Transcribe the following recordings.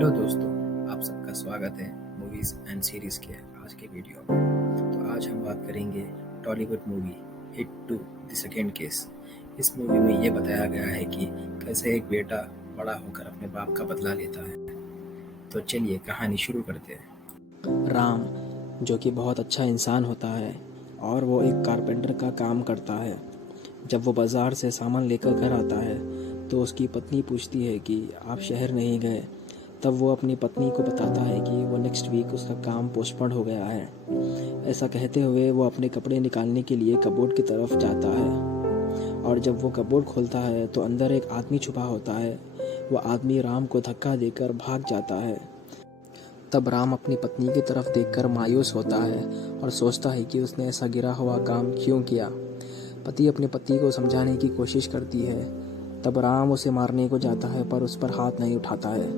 Hello दोस्तों, आप सबका स्वागत है मूवीज़ एंड सीरीज़ के आज के वीडियो में। तो आज हम बात करेंगे Tollywood movie hit 2 the second case. इस मूवी में ये बताया गया है कि कैसे एक बेटा बड़ा होकर अपने बाप का बदला लेता है। तो चलिए कहानी शुरू करते हैं। राम, जो कि बहुत अच्छा इंसान होता है और वो एक कारपेंटर का काम करता है। जब वो बाज़ार से सामान लेकर घर आता है तो उसकी पत्नी पूछती है कि आप शहर नहीं गए। तब वो अपनी पत्नी को बताता है कि वो नेक्स्ट वीक उसका काम पोस्टपोन हो गया है। ऐसा कहते हुए वो अपने कपड़े निकालने के लिए कबोर्ड की तरफ जाता है और जब वो कबोर्ड खोलता है तो अंदर एक आदमी छुपा होता है। वो आदमी राम को धक्का देकर भाग जाता है। तब राम अपनी पत्नी की तरफ देखकर मायूस होता है और सोचता है कि उसने ऐसा गिरा हुआ काम क्यों किया। पति अपनी पत्नी को समझाने की कोशिश करती है। तब राम उसे मारने को जाता है पर उस पर हाथ नहीं उठाता है।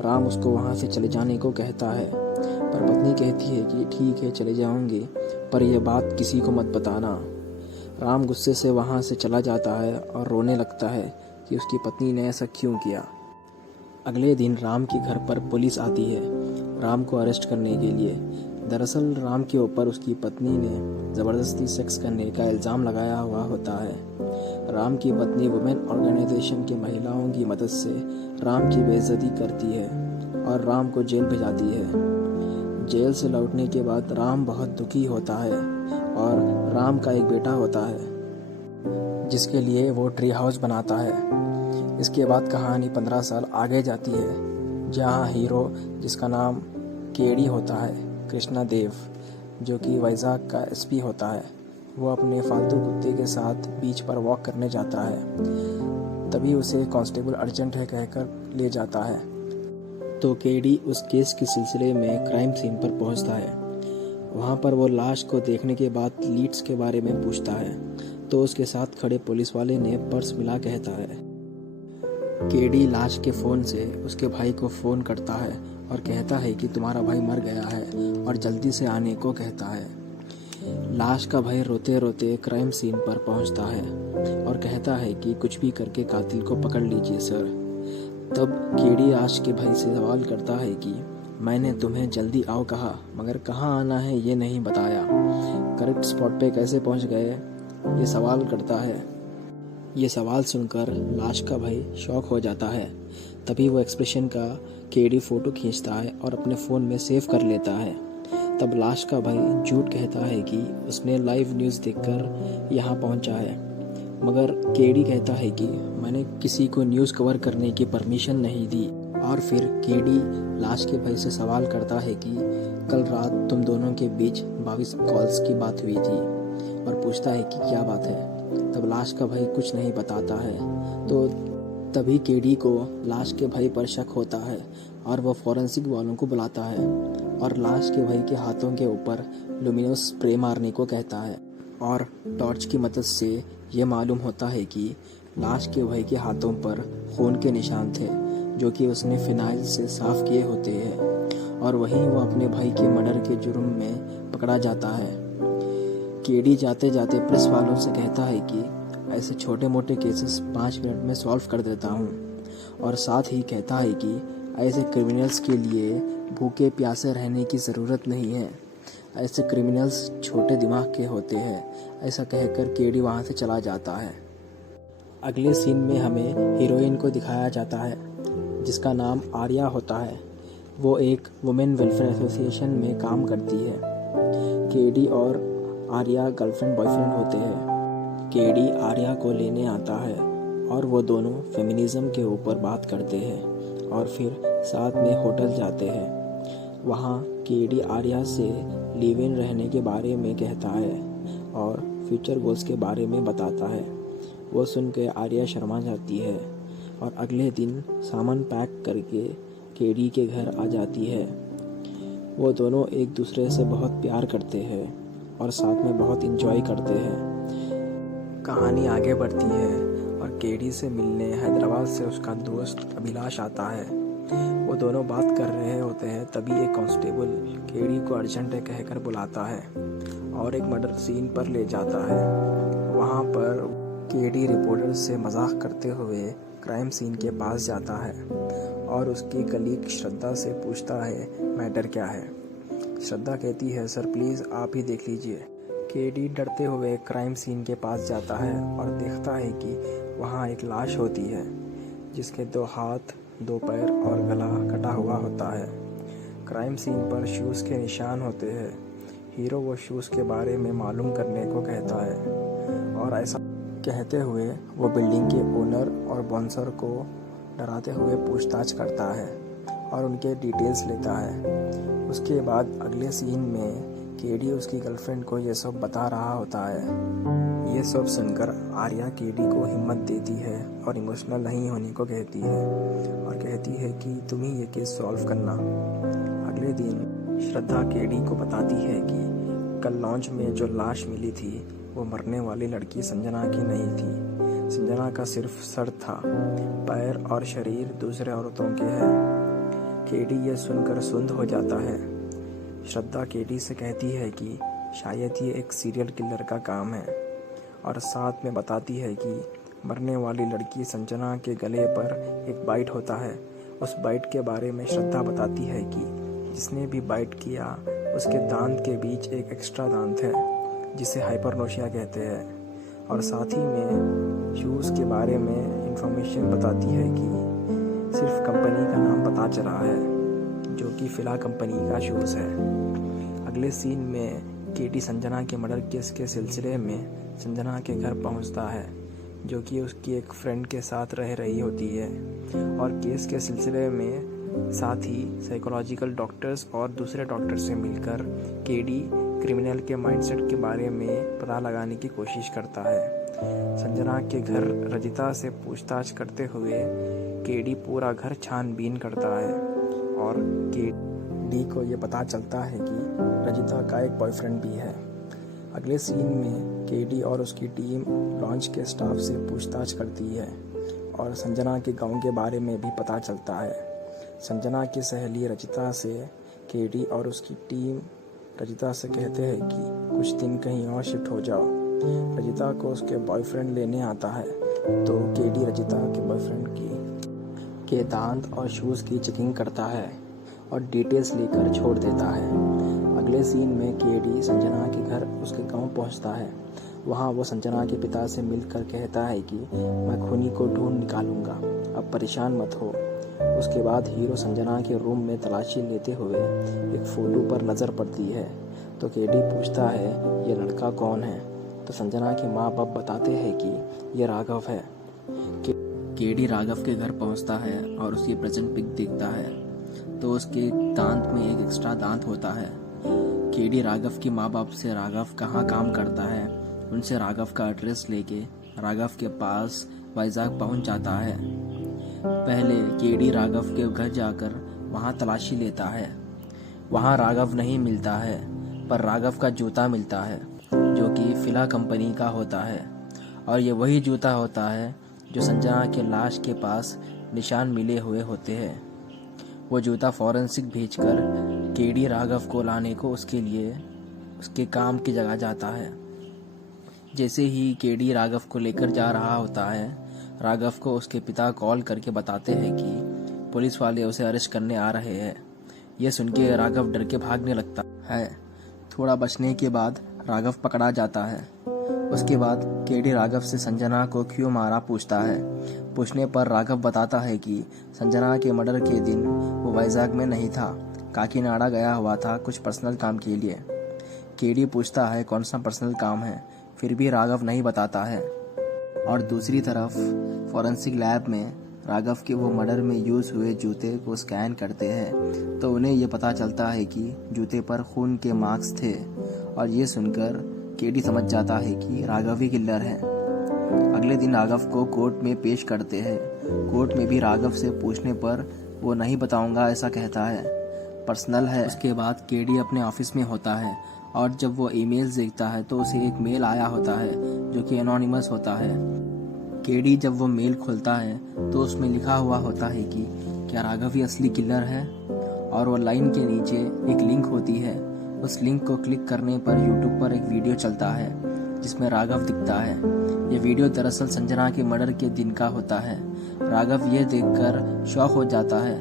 राम उसको वहाँ से चले जाने को कहता है पर पत्नी कहती है कि ठीक है, चले जाऊंगी, पर यह बात किसी को मत बताना। राम गुस्से से वहाँ से चला जाता है और रोने लगता है कि उसकी पत्नी ने ऐसा क्यों किया। अगले दिन राम के घर पर पुलिस आती है राम को अरेस्ट करने के लिए। दरअसल राम के ऊपर उसकी पत्नी ने ज़बरदस्ती सेक्स करने का इल्ज़ाम लगाया हुआ होता है। राम की पत्नी वुमेन ऑर्गेनाइजेशन की महिलाओं की मदद से राम की बेइज्जती करती है और राम को जेल भेजाती है। जेल से लौटने के बाद राम बहुत दुखी होता है और राम का एक बेटा होता है जिसके लिए वो ट्री हाउस बनाता है। इसके बाद कहानी 15 साल आगे जाती है जहाँ हीरो, जिसका नाम केडी होता है, कृष्णा देव, जो कि वैजाग का एसपी होता है, वो अपने फालतू कुत्ते के साथ बीच पर वॉक करने जाता है। तभी उसे कांस्टेबल अर्जेंट है कहकर ले जाता है। तो केडी उस केस के सिलसिले में क्राइम सीन पर पहुंचता है। वहां पर वो लाश को देखने के बाद लीड्स के बारे में पूछता है तो उसके साथ खड़े पुलिस वाले ने पर्स मिला कहता है। केडी लाश के फ़ोन से उसके भाई को फ़ोन करता है और कहता है कि तुम्हारा भाई मर गया है और जल्दी से आने को कहता है। लाश का भाई रोते रोते क्राइम सीन पर पहुंचता है और कहता है कि कुछ भी करके कातिल को पकड़ लीजिए सर। तब केडी लाश के भाई से सवाल करता है कि मैंने तुम्हें जल्दी आओ कहा, मगर कहाँ आना है ये नहीं बताया, करेक्ट स्पॉट पे कैसे पहुंच गए, ये सवाल करता है। ये सवाल सुनकर लाश का भाई शॉक हो जाता है। तभी वो एक्सप्रेशन का केडी फ़ोटो खींचता है और अपने फ़ोन में सेव कर लेता है। तब लाश का भाई झूठ कहता है कि उसने लाइव न्यूज़ देखकर यहाँ पहुँचा है, मगर केडी कहता है कि मैंने किसी को न्यूज़ कवर करने की परमिशन नहीं दी। और फिर केडी लाश के भाई से सवाल करता है कि कल रात तुम दोनों के बीच 22 कॉल्स की बात हुई थी और पूछता है कि क्या बात है। तब लाश का भाई कुछ नहीं बताता है। तो तभी केडी को लाश के भाई पर शक होता है और वह फॉरेंसिक वालों को बुलाता है और लाश के भाई के हाथों के ऊपर लुमिनोस स्प्रे मारने को कहता है। और टॉर्च की मदद से ये मालूम होता है कि लाश के भाई के हाथों पर खून के निशान थे जो कि उसने फिनाइल से साफ किए होते हैं और वहीं वो अपने भाई के मर्डर के जुर्म में पकड़ा जाता है। केडी जाते जाते प्रेस वालों से कहता है कि ऐसे छोटे मोटे केसेस 5 मिनट में सॉल्व कर देता हूँ और साथ ही कहता है कि ऐसे क्रिमिनल्स के लिए भूखे प्यासे रहने की ज़रूरत नहीं है, ऐसे क्रिमिनल्स छोटे दिमाग के होते हैं। ऐसा कहकर केडी वहाँ से चला जाता है। अगले सीन में हमें हीरोइन को दिखाया जाता है जिसका नाम आर्या होता है। वो एक वुमेन वेलफेयर एसोसिएशन में काम करती है। केडी और आर्या गर्लफ्रेंड बॉयफ्रेंड होते हैं। केडी आर्या को लेने आता है और वो दोनों फेमिनिज्म के ऊपर बात करते हैं और फिर साथ में होटल जाते हैं। वहाँ केडी आर्या से लिव इन रहने के बारे में कहता है और फ्यूचर गोल्स के बारे में बताता है। वो सुन के आर्या शर्मा जाती है और अगले दिन सामान पैक करके केडी के घर आ जाती है। वो दोनों एक दूसरे से बहुत प्यार करते हैं और साथ में बहुत इंजॉय करते हैं। कहानी आगे बढ़ती है और केडी से मिलने हैदराबाद से उसका दोस्त अभिलाष आता है। वो दोनों बात कर रहे होते हैं तभी एक कांस्टेबल केडी को अर्जेंट है कहकर बुलाता है और एक मर्डर सीन पर ले जाता है। वहाँ पर केडी रिपोर्टर से मजाक करते हुए क्राइम सीन के पास जाता है और उसकी कलीग श्रद्धा से पूछता है मैटर क्या है। श्रद्धा कहती है सर प्लीज़ आप ही देख लीजिए। केडी डरते हुए क्राइम सीन के पास जाता है और देखता है कि वहाँ एक लाश होती है जिसके 2 हाथ 2 पैर और गला कटा हुआ होता है। क्राइम सीन पर शूज़ के निशान होते हैं। हीरो वो शूज़ के बारे में मालूम करने को कहता है और ऐसा कहते हुए वो बिल्डिंग के ओनर और बाउंसर को डराते हुए पूछताछ करता है और उनके डिटेल्स लेता है। उसके बाद अगले सीन में केडी उसकी गर्लफ्रेंड को ये सब बता रहा होता है। ये सब सुनकर आर्या केडी को हिम्मत देती है और इमोशनल नहीं होने को कहती है और कहती है कि तुम ही ये केस सॉल्व करना। अगले दिन श्रद्धा केडी को बताती है कि कल लॉन्च में जो लाश मिली थी वो मरने वाली लड़की संजना की नहीं थी। संजना का सिर्फ सर था, पैर और शरीर दूसरे औरतों के हैं। केडी ये सुनकर सुन्न हो जाता है। श्रद्धा केडी से कहती है कि शायद ये एक सीरियल किलर का काम है और साथ में बताती है कि मरने वाली लड़की संजना के गले पर एक बाइट होता है। उस बाइट के बारे में श्रद्धा बताती है कि जिसने भी बाइट किया उसके दांत के बीच एक एक्स्ट्रा दांत है जिसे हाइपरनोशिया कहते हैं। और साथ ही में शूज़ के बारे में इंफॉर्मेशन बताती है कि सिर्फ कंपनी का नाम पता चला है जो कि फिला कंपनी का शूज़ है। अगले सीन में केडी संजना के मर्डर केस के सिलसिले में संजना के घर पहुंचता है जो कि उसकी एक फ्रेंड के साथ रह रही होती है और केस के सिलसिले में साथ ही साइकोलॉजिकल डॉक्टर्स और दूसरे डॉक्टर से मिलकर केडी क्रिमिनल के माइंडसेट के बारे में पता लगाने की कोशिश करता है। संजना के घर रजिता से पूछताछ करते हुए केडी पूरा घर छानबीन करता है और केडी को ये पता चलता है कि रजिता का एक बॉयफ्रेंड भी है। अगले सीन में केडी और उसकी टीम लॉन्च के स्टाफ से पूछताछ करती है और संजना के गांव के बारे में भी पता चलता है। संजना की सहेली रजिता से केडी और उसकी टीम रजिता से कहते हैं कि कुछ दिन कहीं और शिफ्ट हो जाओ। रजिता को उसके बॉयफ्रेंड लेने आता है तो केडी रजिता के बॉयफ्रेंड के दांत और शूज़ की चेकिंग करता है और डिटेल्स लेकर छोड़ देता है। अगले सीन में केडी संजना के घर उसके गांव पहुंचता है। वहां वो संजना के पिता से मिलकर कहता है कि मैं खूनी को ढूंढ निकालूंगा, अब परेशान मत हो। उसके बाद हीरो संजना के रूम में तलाशी लेते हुए एक फ़ोटो पर नज़र पड़ती है तो केडी पूछता है ये लड़का कौन है तो संजना के माँ बाप बताते हैं कि ये राघव है। केडी राघव के घर पहुंचता है और उसकी प्रेजेंट पिक देखता है तो उसके दांत में एक एक्स्ट्रा दांत होता है। केडी राघव के माँ बाप से राघव कहाँ काम करता है उनसे राघव का एड्रेस लेके राघव के पास वाइजाग पहुंच जाता है। पहले केडी राघव के घर जाकर वहां तलाशी लेता है। वहां राघव नहीं मिलता है पर राघव का जूता मिलता है जो कि फिला कंपनी का होता है और ये वही जूता होता है जो संजना के लाश के पास निशान मिले हुए होते हैं। वो जूता फॉरेंसिक भेजकर केडी राघव को लाने को उसके लिए उसके काम की जगह जाता है। जैसे ही केडी राघव को लेकर जा रहा होता है राघव को उसके पिता कॉल करके बताते हैं कि पुलिस वाले उसे अरेस्ट करने आ रहे हैं। ये सुन के राघव डर के भागने लगता है। थोड़ा बचने के बाद राघव पकड़ा जाता है। उसके बाद केडी राघव से संजना को क्यों मारा पूछता है। पूछने पर राघव बताता है कि संजना के मर्डर के दिन वो वाइजाग में नहीं था, काकीनाडा गया हुआ था कुछ पर्सनल काम के लिए। केडी पूछता है कौन सा पर्सनल काम है, फिर भी राघव नहीं बताता है। और दूसरी तरफ फॉरेंसिक लैब में राघव के वो मर्डर में यूज़ हुए जूते को स्कैन करते हैं तो उन्हें ये पता चलता है कि जूते पर खून के मार्क्स थे और ये सुनकर केडी समझ जाता है कि राघव ही किलर है। अगले दिन राघव को कोर्ट में पेश करते हैं। कोर्ट में भी राघव से पूछने पर वो नहीं बताऊंगा ऐसा कहता है, पर्सनल है। उसके बाद केडी अपने ऑफिस में होता है और जब वो ईमेल्स देखता है तो उसे एक मेल आया होता है जो कि एनोनिमस होता है। केडी जब वो मेल खोलता है तो उसमें लिखा हुआ होता है कि क्या राघव ही असली किलर है, और वो लाइन के नीचे एक लिंक होती है। उस लिंक को क्लिक करने पर यूट्यूब पर एक वीडियो चलता है जिसमें राघव दिखता है। ये वीडियो दरअसल संजना के मर्डर के दिन का होता है। राघव ये देखकर शॉक हो जाता है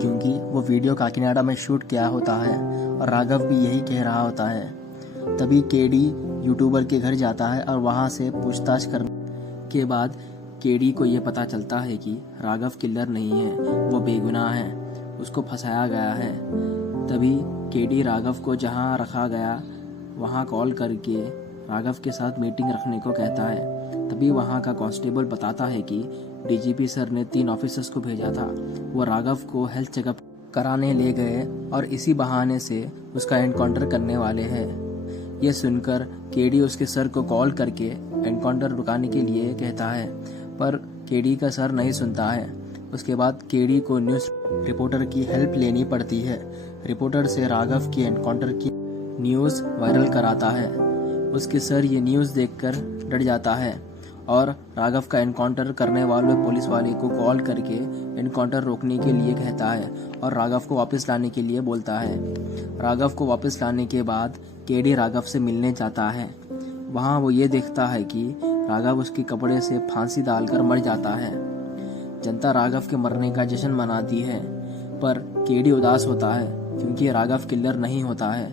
क्योंकि वो वीडियो काकीनाडा में शूट किया होता है और राघव भी यही कह रहा होता है। तभी केडी यूट्यूबर के घर जाता है और वहाँ से पूछताछ करने के बाद केडी को ये पता चलता है कि राघव किलर नहीं है, वो बेगुनाह है, उसको फंसाया गया है। तभी केडी राघव को जहाँ रखा गया वहाँ कॉल करके राघव के साथ मीटिंग रखने को कहता है। तभी वहाँ का कांस्टेबल बताता है कि डीजीपी सर ने 3 ऑफिसर्स को भेजा था, वो राघव को हेल्थ चेकअप कराने ले गए और इसी बहाने से उसका एनकाउंटर करने वाले हैं। ये सुनकर केडी उसके सर को कॉल करके एनकाउंटर रुकाने के लिए कहता है, पर केडी का सर नहीं सुनता है। उसके बाद केडी को न्यूज़ रिपोर्टर की हेल्प लेनी पड़ती है। रिपोर्टर से राघव की एनकाउंटर की न्यूज़ वायरल कराता है। उसके सर ये न्यूज़ देखकर डर जाता है और राघव का एनकाउंटर करने वाले पुलिस वाले को कॉल करके एनकाउंटर रोकने के लिए कहता है और राघव को वापस लाने के लिए बोलता है। राघव को वापस लाने के बाद केडी राघव से मिलने जाता है। वहाँ वो ये देखता है कि राघव उसके कपड़े से फांसी डालकर मर जाता है। जनता राघव के मरने का जश्न मनाती है, पर केडी उदास होता है क्योंकि राघव किलर नहीं होता है।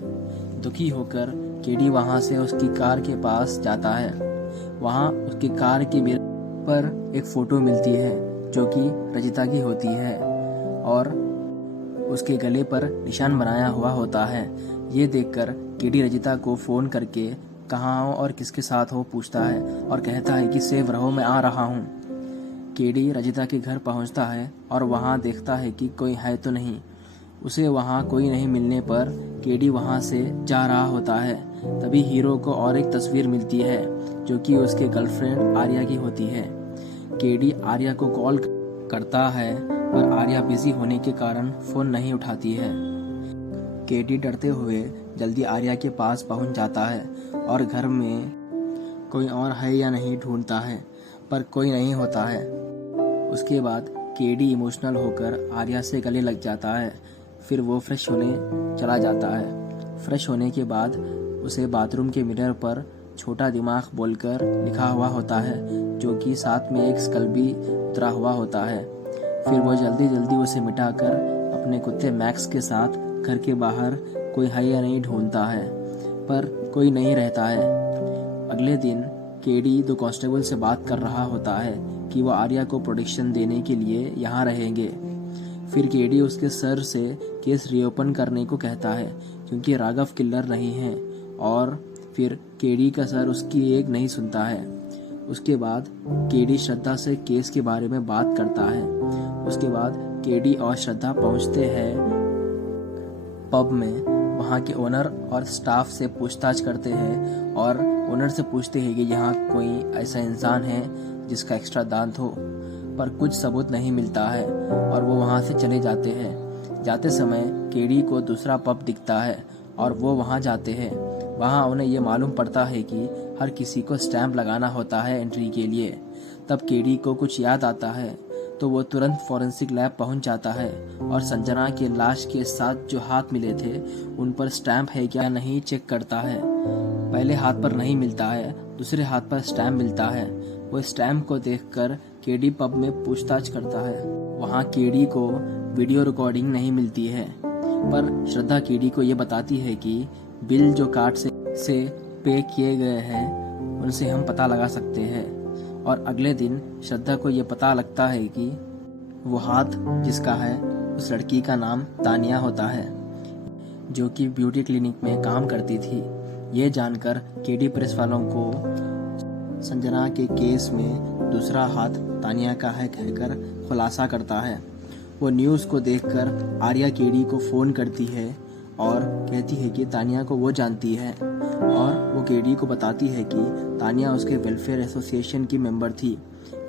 दुखी होकर केडी वहाँ से उसकी कार के पास जाता है। वहाँ उसकी कार के मिरर पर एक फोटो मिलती है जो कि रजिता की होती है और उसके गले पर निशान बनाया हुआ होता है। ये देखकर केडी रजिता को फोन करके कहाँ हो और किसके साथ हो पूछता है और कहता है कि सेव रहो, मैं आ रहा हूँ। केडी रजिता के घर पहुँचता है और वहाँ देखता है कि कोई है तो नहीं। उसे वहाँ कोई नहीं मिलने पर केडी वहाँ से जा रहा होता है। तभी हीरो को और एक तस्वीर मिलती है जो कि उसके गर्लफ्रेंड आर्या की होती है। केडी आर्या को कॉल करता है पर आर्या बिजी होने के कारण फोन नहीं उठाती है। केडी डरते हुए जल्दी आर्या के पास पहुंच जाता है और घर में कोई और है या नहीं ढूंढता है, पर कोई नहीं होता है। उसके बाद केडी इमोशनल होकर आर्या से गले लग जाता है। फिर वो फ्रेश होने चला जाता है। फ्रेश होने के बाद उसे बाथरूम के मिरर पर छोटा दिमाग बोलकर लिखा हुआ होता है जो कि साथ में एक स्कल भी उतरा हुआ होता है। फिर वो जल्दी जल्दी उसे मिटाकर अपने कुत्ते मैक्स के साथ घर के बाहर कोई है या नहीं ढूंढता है, पर कोई नहीं रहता है। अगले दिन केडी 2 कांस्टेबल से बात कर रहा होता है कि वो आर्या को प्रोटेक्शन देने के लिए यहाँ रहेंगे। फिर केडी उसके सर से केस रीओपन करने को कहता है क्योंकि राघव किलर नहीं है, और फिर केडी का सर उसकी एक नहीं सुनता है। उसके बाद केडी श्रद्धा से केस के बारे में बात करता है। उसके बाद केडी और श्रद्धा पहुंचते हैं पब में। वहाँ के ओनर और स्टाफ से पूछताछ करते हैं और ओनर से पूछते हैं कि यहाँ कोई ऐसा इंसान है जिसका एक्स्ट्रा दांत हो, पर कुछ सबूत नहीं मिलता है और वो वहाँ से चले जाते हैं। जाते समय केडी को दूसरा पब दिखता है और वो वहाँ जाते हैं। वहाँ उन्हें ये मालूम पड़ता है कि हर किसी को स्टैंप लगाना होता है एंट्री के लिए। तब केडी को कुछ याद आता है तो वो तुरंत फॉरेंसिक लैब पहुंच जाता है और संजना के लाश के साथ जो हाथ मिले थे उन पर स्टैंप है क्या नहीं चेक करता है। पहले हाथ पर नहीं मिलता है, दूसरे हाथ पर स्टैंप मिलता है। वो स्टैंप को देखकर केडी पब में पूछताछ करता है। वहाँ केडी को वीडियो रिकॉर्डिंग नहीं मिलती है, पर श्रद्धा केडी को ये बताती है कि बिल जो कार्ड से पे किए गए हैं उनसे हम पता लगा सकते हैं। और अगले दिन श्रद्धा को ये पता लगता है कि वो हाथ जिसका है उस लड़की का नाम तानिया होता है जो कि ब्यूटी क्लिनिक में काम करती थी। ये जानकर केडी प्रेस वालों को संजना के केस में दूसरा हाथ तानिया का है कहकर खुलासा करता है। वो न्यूज़ को देखकर आर्या केडी को फ़ोन करती है और कहती है कि तानिया को वो जानती है, और वो केडी को बताती है कि तानिया उसके वेलफेयर एसोसिएशन की मेंबर थी।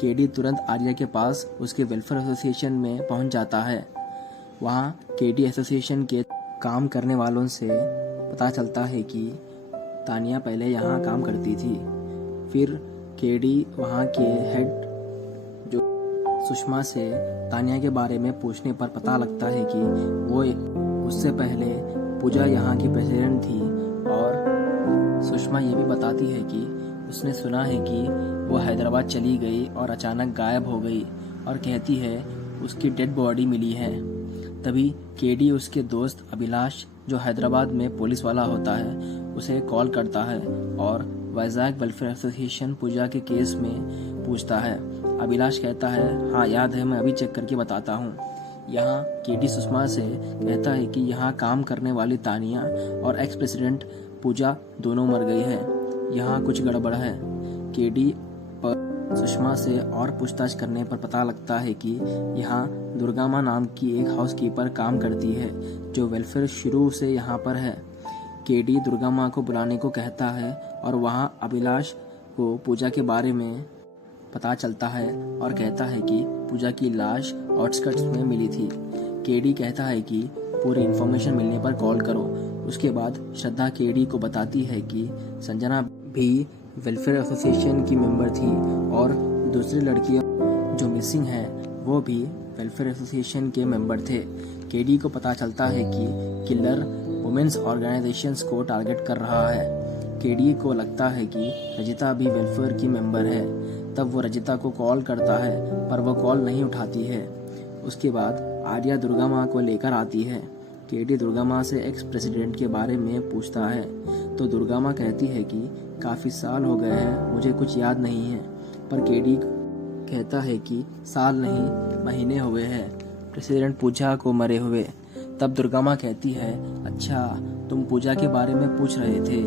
केडी तुरंत आर्या के पास उसके वेलफेयर एसोसिएशन में पहुंच जाता है। वहाँ केडी एसोसिएशन के काम करने वालों से पता चलता है कि तानिया पहले यहाँ काम करती थी। फिर केडी वहाँ के हेड जो सुषमा से तानिया के बारे में पूछने पर पता लगता है कि वो उससे पहले पूजा यहाँ की प्रेसिडेंट थी, और सुषमा ये भी बताती है कि उसने सुना है कि वो हैदराबाद चली गई और अचानक गायब हो गई और कहती है उसकी डेड बॉडी मिली है। तभी केडी उसके दोस्त अभिलाष, जो हैदराबाद में पुलिस वाला होता है, उसे कॉल करता है और वैजाग वेलफेयर एसोसिएशन पूजा के केस में पूछता है। अभिलाष कहता है, हाँ याद है, मैं अभी चेक करके बताता हूँ। यहाँ केडी सुषमा से कहता है कि यहाँ काम करने वाली तानिया और एक्स प्रेसिडेंट पूजा दोनों मर गई है, यहाँ कुछ गड़बड़ है। केडी पर सुषमा से और पूछताछ करने पर पता लगता है कि यहाँ दुर्गामा नाम की एक हाउसकीपर काम करती है जो वेलफेयर शुरू से यहाँ पर है। केडी दुर्गामा को बुलाने को कहता है और वहाँ अभिलाष को पूजा के बारे में पता चलता है और कहता है कि पूजा की लाश आउटस्कर्ट्स में मिली थी। केडी कहता है कि पूरी इन्फॉर्मेशन मिलने पर कॉल करो। उसके बाद श्रद्धा केडी को बताती है कि संजना भी वेलफेयर एसोसिएशन की मेंबर थी और दूसरी लड़कियां जो मिसिंग हैं वो भी वेलफेयर एसोसिएशन के मेंबर थे। केडी को पता चलता है कि किलर वुमेन्स ऑर्गेनाइजेशंस को टारगेट कर रहा है। केडी को लगता है कि रजिता भी वेलफेयर की मेंबर है। तब वो रजिता को कॉल करता है पर वो कॉल नहीं उठाती है। उसके बाद आर्या दुर्गामा को लेकर आती है। केडी दुर्गामा से एक्स प्रेसिडेंट के बारे में पूछता है तो दुर्गामा कहती है कि काफ़ी साल हो गए हैं, मुझे कुछ याद नहीं है। पर केडी कहता है कि साल नहीं, महीने हुए हैं प्रेसिडेंट पूजा को मरे हुए। तब दुर्गामा कहती है, अच्छा तुम पूजा के बारे में पूछ रहे थे,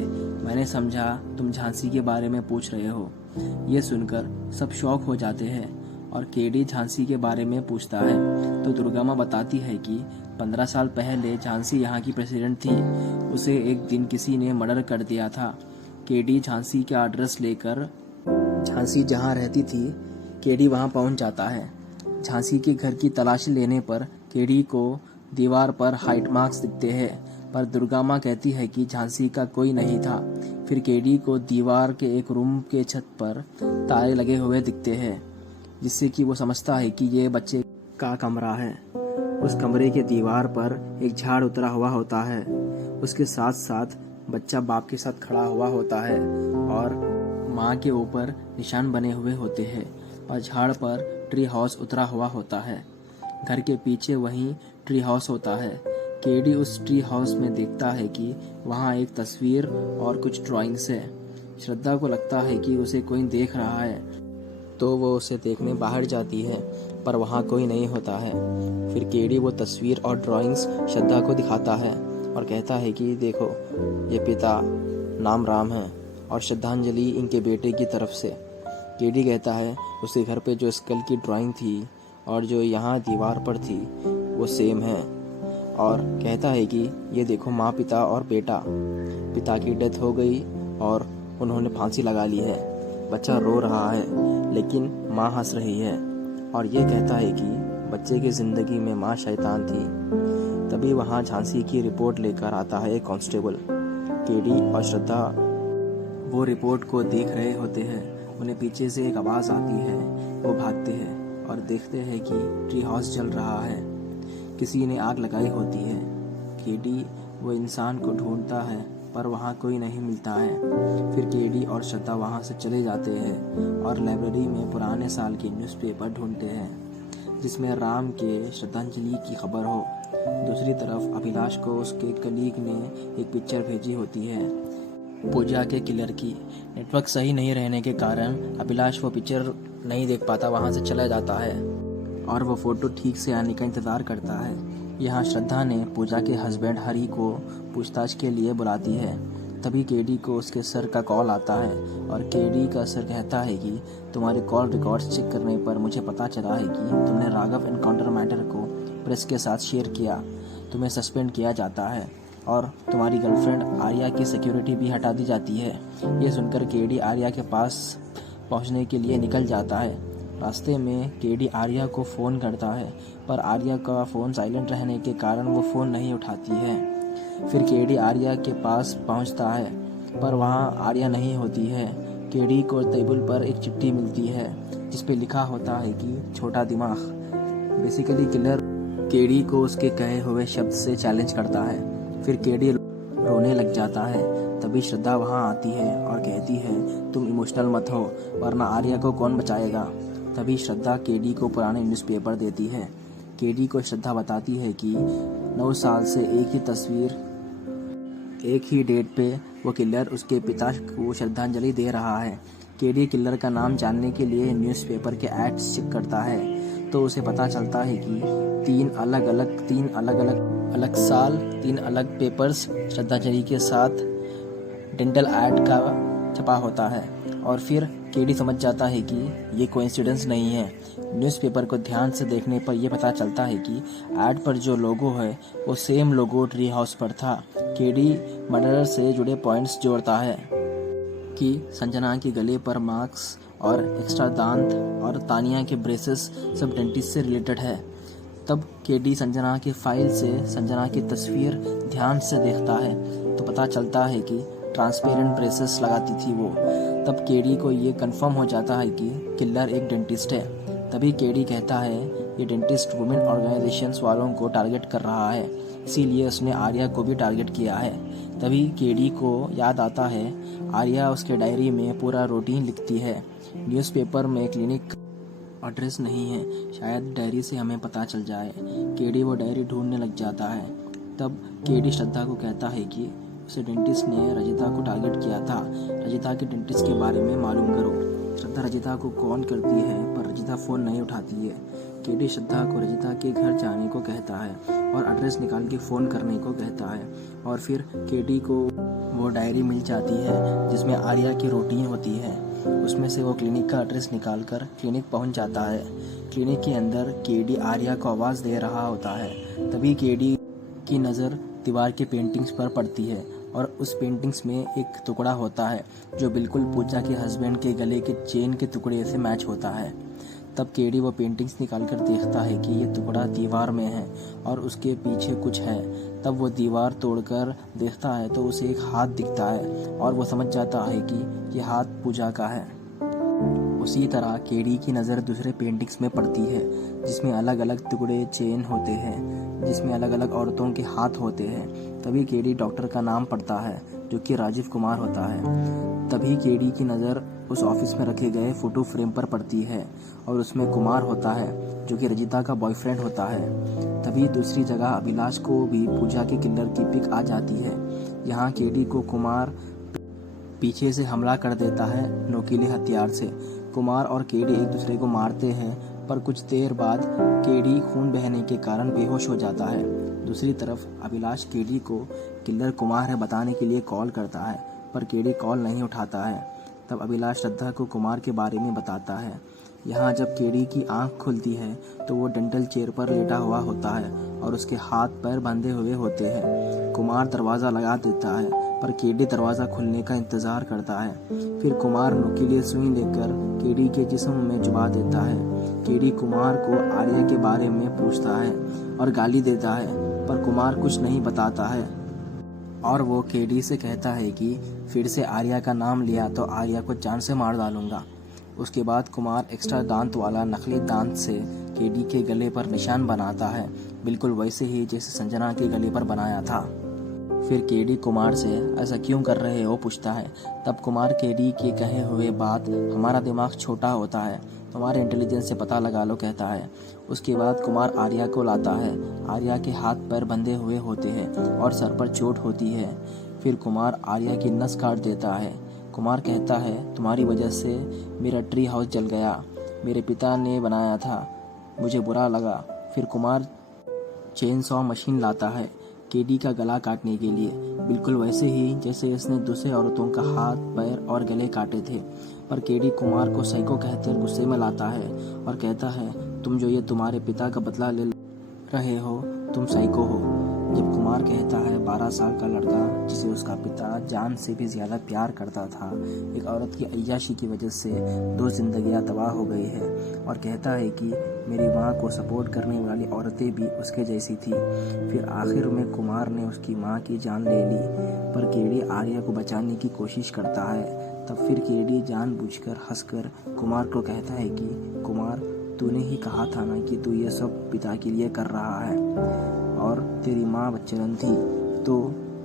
मैंने समझा तुम झांसी के बारे में पूछ रहे हो। ये सुनकर सब शॉक हो जाते हैं और केडी झांसी के बारे में पूछता है तो दुर्गामा बताती है कि 15 साल पहले झांसी यहाँ की प्रेसिडेंट थी, उसे एक दिन किसी ने मर्डर कर दिया था। केडी झांसी का एड्रेस लेकर झांसी जहाँ रहती थी केडी वहाँ पहुँच जाता है। झांसी के घर की तलाशी लेने पर केडी को दीवार पर हाइट मार्क्स दिखते हैं पर दुर्गामा कहती है कि झांसी का कोई नहीं था। फिर केडी को दीवार के एक रूम के छत पर तारे लगे हुए दिखते हैं जिससे कि वो समझता है कि ये बच्चे का कमरा है। उस कमरे के दीवार पर एक झाड़ उतरा हुआ होता है। उसके साथ साथ बच्चा बाप के साथ खड़ा हुआ होता है और माँ के ऊपर निशान बने हुए होते हैं और झाड़ पर ट्री हाउस उतरा हुआ होता है। घर के पीछे वहीं ट्री हाउस होता है। केडी उस ट्री हाउस में देखता है कि वहाँ एक तस्वीर और कुछ ड्राइंग्स है। श्रद्धा को लगता है कि उसे कोई देख रहा है तो वो उसे देखने बाहर जाती है पर वहाँ कोई नहीं होता है। फिर केडी वो तस्वीर और ड्राइंग्स श्रद्धा को दिखाता है और कहता है कि देखो, ये पिता नाम राम है और श्रद्धांजलि इनके बेटे की तरफ से। केडी कहता है उसके घर पे जो स्कल की ड्राइंग थी और जो यहाँ दीवार पर थी वो सेम है और कहता है कि ये देखो, माँ, पिता और बेटा। पिता की डेथ हो गई और उन्होंने फांसी लगा ली है। बच्चा रो रहा है लेकिन माँ हंस रही है और ये कहता है कि बच्चे की ज़िंदगी में माँ शैतान थी। तभी वहाँ झांसी की रिपोर्ट लेकर आता है एक कांस्टेबल। केडी और श्रद्धा वो रिपोर्ट को देख रहे होते हैं। उन्हें पीछे से एक आवाज़ आती है। वो भागते हैं और देखते हैं कि ट्री हाउस जल रहा है, किसी ने आग लगाई होती है। केडी वो इंसान को ढूंढता है पर वहाँ कोई नहीं मिलता है। फिर केडी और श्रद्धा वहाँ से चले जाते हैं और लाइब्रेरी में पुराने साल के न्यूज़पेपर ढूंढते हैं जिसमें राम के श्रद्धांजलि की खबर हो। दूसरी तरफ अभिलाष को उसके कलीग ने एक पिक्चर भेजी होती है पूजा के किलर की। नेटवर्क सही नहीं रहने के कारण अभिलाष वो पिक्चर नहीं देख पाता, वहाँ से चला जाता है और वो फ़ोटो ठीक से आने का इंतज़ार करता है। यहाँ श्रद्धा ने पूजा के हस्बैंड हरी को पूछताछ के लिए बुलाती है। तभी केडी को उसके सर का कॉल आता है और केडी का सर कहता है कि तुम्हारे कॉल रिकॉर्ड्स चेक करने पर मुझे पता चला है कि तुमने राघव एनकाउंटर मैटर को प्रेस के साथ शेयर किया। तुम्हें सस्पेंड किया जाता है और तुम्हारी गर्लफ्रेंड आर्या की सिक्योरिटी भी हटा दी जाती है। ये सुनकर केडी आर्या के पास पहुंचने के लिए निकल जाता है। रास्ते में केडी आर्या को फ़ोन करता है पर आर्या का फ़ोन साइलेंट रहने के कारण वो फ़ोन नहीं उठाती है। फिर केडी आर्या के पास पहुंचता है पर वहाँ आर्या नहीं होती है। केडी को टेबल पर एक चिट्ठी मिलती है जिस पे लिखा होता है कि छोटा दिमाग। बेसिकली किलर केडी को उसके कहे हुए शब्द से चैलेंज करता है। फिर केडी रोने लग जाता है। तभी श्रद्धा वहाँ आती है और कहती है, तुम इमोशनल मत हो, वरना आर्या को कौन बचाएगा। तभी श्रद्धा केडी को पुराने न्यूज़पेपर देती है। केडी को श्रद्धा बताती है कि 9 साल से एक ही तस्वीर, एक ही डेट पे वो किलर उसके पिता को श्रद्धांजलि दे रहा है। केडी किलर का नाम जानने के लिए न्यूज़पेपर के एड्स चेक करता है तो उसे पता चलता है कि 3 अलग अलग साल 3 अलग पेपर्स श्रद्धांजलि के साथ डेंटल ऐड का छपा होता है। और फिर केडी समझ जाता है कि ये कोइंसिडेंस नहीं है। न्यूज़पेपर को ध्यान से देखने पर यह पता चलता है कि ऐड पर जो लोगो है वो सेम लोगो ट्री हाउस पर था। केडी मर्डर से जुड़े पॉइंट्स जोड़ता है कि संजना के गले पर मार्क्स और एक्स्ट्रा दांत और तानिया के ब्रेसेस सब डेंटिस्ट से रिलेटेड है। तब केडी संजना की फाइल से संजना की तस्वीर ध्यान से देखता है तो पता चलता है कि ट्रांसपेरेंट ब्रेसेस लगाती थी वो। तब केडी को ये कंफर्म हो जाता है कि किलर एक डेंटिस्ट है। तभी केडी कहता है ये डेंटिस्ट वुमेन ऑर्गेनाइजेशंस वालों को टारगेट कर रहा है, इसीलिए उसने आर्या को भी टारगेट किया है। तभी केडी को याद आता है आर्या उसके डायरी में पूरा रूटीन लिखती है। न्यूज़पेपर में क्लिनिक एड्रेस नहीं है, शायद डायरी से हमें पता चल जाए। केडी वो डायरी ढूंढने लग जाता है। तब केडी श्रद्धा को कहता है कि उसे डेंटिस्ट ने रजिता को टारगेट किया था, रजिता के डेंटिस्ट के बारे में मालूम करो। श्रद्धा रजिता को कॉल करती है पर रजिता फ़ोन नहीं उठाती है। केडी श्रद्धा को रजिता के घर जाने को कहता है और एड्रेस निकाल के फ़ोन करने को कहता है। और फिर केडी को वो डायरी मिल जाती है जिसमें आर्या की रूटीन होती है। उसमें से वो क्लिनिक का एड्रेस निकाल कर क्लिनिक पहुंच जाता है। क्लिनिक के अंदर केडी आर्या को आवाज़ दे रहा होता है। तभी केडी की नज़र दीवार के पेंटिंग्स पर पड़ती है और उस पेंटिंग्स में एक टुकड़ा होता है जो बिल्कुल पूजा के हस्बैंड के गले के चेन के टुकड़े से मैच होता है। तब केडी वो पेंटिंग्स निकाल कर देखता है कि ये टुकड़ा दीवार में है और उसके पीछे कुछ है। तब वो दीवार तोड़कर देखता है तो उसे एक हाथ दिखता है और वो समझ जाता है कि ये हाथ पूजा का है। उसी तरह केडी की नज़र दूसरे पेंटिंग्स में पड़ती है जिसमें अलग अलग टुकड़े चेन होते हैं, जिसमें अलग अलग औरतों के हाथ होते हैं। तभी केडी डॉक्टर का नाम पढ़ता है जो कि राजीव कुमार होता है। तभी केडी की नज़र उस ऑफिस में रखे गए फ़ोटो फ्रेम पर पड़ती है और उसमें कुमार होता है जो कि रजिता का बॉयफ्रेंड होता है। तभी दूसरी जगह अभिलाष को भी पूजा के किलर की पिक आ जाती है। यहाँ केडी को कुमार पीछे से हमला कर देता है नोकीले हथियार से। कुमार और केडी एक दूसरे को मारते हैं पर कुछ देर बाद केडी खून बहने के कारण बेहोश हो जाता है। दूसरी तरफ अभिलाष केडी को किलर कुमार है बताने के लिए कॉल करता है पर केडी कॉल नहीं उठाता है। तब अभिलाष श्रद्धा को कुमार के बारे में बताता है। यहाँ जब केडी की आंख खुलती है तो वो डेंटल चेयर पर लेटा हुआ होता है और उसके हाथ पैर बंधे हुए होते हैं। कुमार दरवाज़ा लगा देता है पर केडी दरवाज़ा खुलने का इंतज़ार करता है। फिर कुमार नुकीले सुई लेकर केडी के जिस्म में चुबा देता है। केडी कुमार को आर्या के बारे में पूछता है और गाली देता है पर कुमार कुछ नहीं बताता है और वो केडी से कहता है कि फिर से आर्या का नाम लिया तो आर्या को जान से मार डालूंगा। उसके बाद कुमार एक्स्ट्रा दांत वाला नकली दांत से केडी के गले पर निशान बनाता है, बिल्कुल वैसे ही जैसे संजना के गले पर बनाया था। फिर केडी कुमार से ऐसा क्यों कर रहे हो पूछता है। तब कुमार केडी के कहे हुए बात हमारा दिमाग छोटा होता है, तुम्हारे इंटेलिजेंस से पता लगा लो कहता है। उसके बाद कुमार आर्या को लाता है। आर्या के हाथ पैर बंधे हुए होते हैं और सर पर चोट होती है। फिर कुमार आर्या की नस काट देता है। कुमार कहता है तुम्हारी वजह से मेरा ट्री हाउस जल गया, मेरे पिता ने बनाया था, मुझे बुरा लगा। फिर कुमार चेन सॉ मशीन लाता है केडी का गला काटने के लिए, बिल्कुल वैसे ही जैसे इसने दूसरे औरतों का हाथ पैर और गले काटे थे। पर केडी कुमार को साइको कहकर गुस्से में लाता है और कहता है तुम जो ये तुम्हारे पिता का बदला ले रहे हो तुम साइको हो। जब कुमार कहता है 12 साल का लड़का जिसे उसका पिता जान से भी ज़्यादा प्यार करता था, एक औरत की अय्याशी की वजह से 2 जिंदगियां तबाह हो गई है, और कहता है कि मेरी माँ को सपोर्ट करने वाली औरतें भी उसके जैसी थी। फिर आखिर में कुमार ने उसकी माँ की जान ले ली, पर केडी आर्या को बचाने की कोशिश करता है। तब फिर केडी जानबूझकर हंसकर कुमार को कहता है कि कुमार तूने ही कहा था ना कि तू ये सब पिता के लिए कर रहा है और तेरी माँ बच्चन थी, तो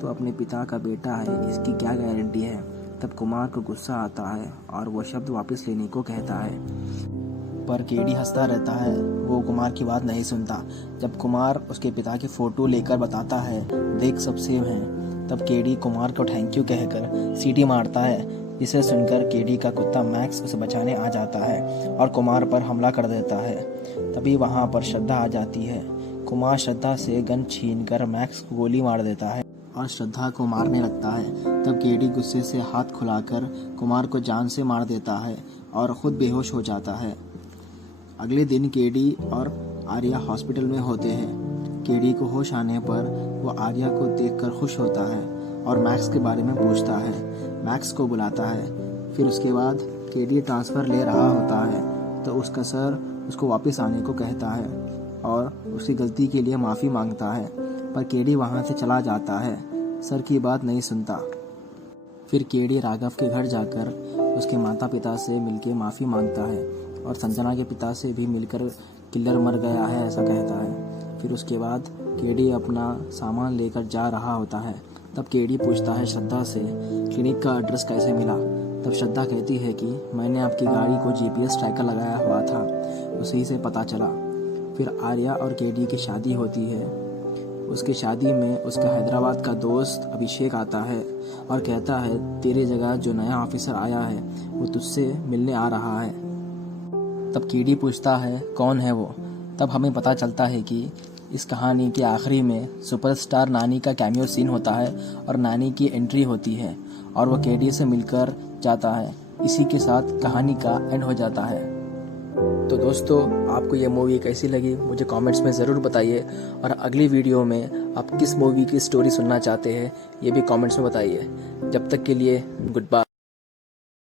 तो अपने पिता का बेटा है, इसकी क्या गारंटी है। तब कुमार को गुस्सा आता है और वो शब्द वापस लेने को कहता है, पर केडी हंसता रहता है। वो कुमार की बात नहीं सुनता। जब कुमार उसके पिता की फ़ोटो लेकर बताता है, देख सब सेम हैं, तब केडी कुमार को थैंक यू कहकर सीटी मारता है, जिसे सुनकर केडी का कुत्ता मैक्स उसे बचाने आ जाता है और कुमार पर हमला कर देता है। तभी वहाँ पर श्रद्धा आ जाती है। कुमार श्रद्धा से गन छीनकर मैक्स को गोली मार देता है और श्रद्धा को मारने लगता है। तब केडी गुस्से से हाथ खुलाकर कुमार को जान से मार देता है और खुद बेहोश हो जाता है। अगले दिन केडी और आर्या हॉस्पिटल में होते हैं। केडी को होश आने पर वो आर्या को देखकर खुश होता है और मैक्स के बारे में पूछता है। मैक्स को बुलाता है। फिर उसके बाद केडी ट्रांसफ़र ले रहा होता है तो उसका सर उसको वापस आने को कहता है और उसकी गलती के लिए माफ़ी मांगता है, पर केडी वहाँ से चला जाता है। सर की बात नहीं सुनता। फिर केडी राघव के घर जाकर उसके माता पिता से मिलकर माफ़ी मांगता है और संजना के पिता से भी मिलकर किलर मर गया है ऐसा कहता है। फिर उसके बाद केडी अपना सामान लेकर जा रहा होता है। तब केडी पूछता है श्रद्धा से क्लिनिक का एड्रेस कैसे मिला। तब श्रद्धा कहती है कि मैंने आपकी गाड़ी को GPS ट्रैकर लगाया हुआ था, उसी से पता चला। फिर आर्या और केडी की शादी होती है। उसकी शादी में उसका हैदराबाद का दोस्त अभिषेक आता है और कहता है, तेरी जगह जो नया ऑफिसर आया है वो तुझसे मिलने आ रहा है। तब केडी पूछता है कौन है वो। तब हमें पता चलता है कि इस कहानी के आखिरी में सुपरस्टार नानी का कैमियो सीन होता है और नानी की एंट्री होती है और वो केडी से मिलकर जाता है। इसी के साथ कहानी का एंड हो जाता है। तो दोस्तों, आपको ये मूवी कैसी लगी मुझे कमेंट्स में ज़रूर बताइए और अगली वीडियो में आप किस मूवी की स्टोरी सुनना चाहते हैं ये भी कमेंट्स में बताइए। जब तक के लिए गुड बाय।